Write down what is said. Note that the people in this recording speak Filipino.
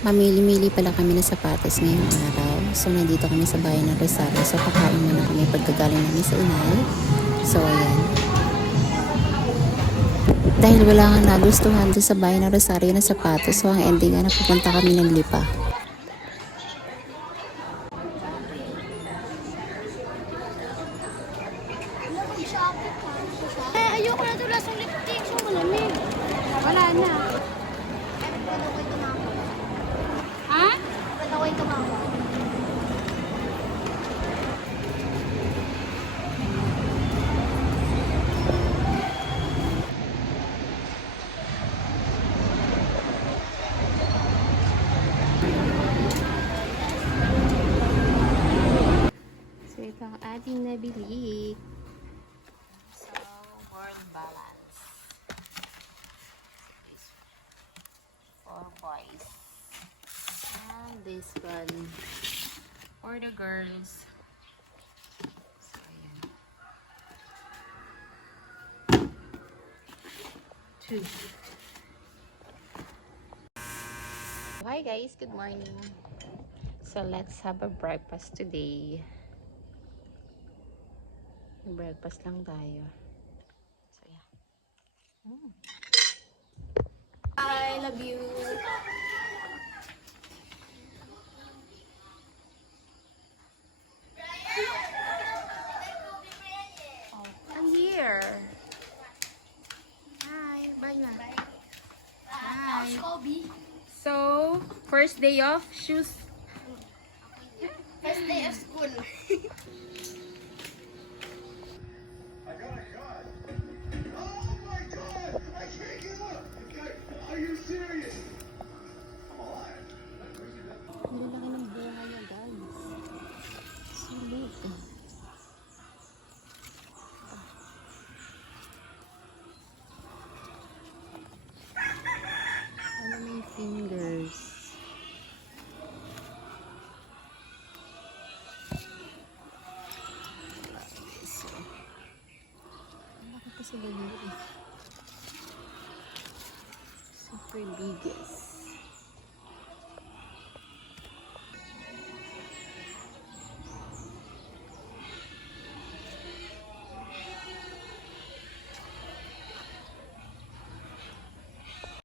Mamili-mili pala kami ng sapatos ngayong araw. So, nandito kami sa bayan ng Rosario. So, pakain muna kami pagkagaling namin sa inay. So, ayan. Dahil wala nga nagustuhan doon sa bayan ng Rosario na sapatos, so ang ending nga napupunta kami ng Lipa. Ayoko na tulas ng lipstick. So, malamig. Wala na. Ha? Pwede ko yung tumawa. So, ito ang ating nabili. So, world balance. For boys. And this one for the girls. So, ayan. 2. Hi guys, good morning. So, let's have a breakfast today. Breakfast lang tayo. So, yeah. I love you. Oh, I'm here. Hi, bye na. Hi. So, first day of shoes. First day of school. I got a gun. Oh my God! I can't get up. Are you serious? I'm alive. Nilalaki ng buhay niya, guys. Sulit. Ano may fingers? Ang laki pa sila dito. Super biggest.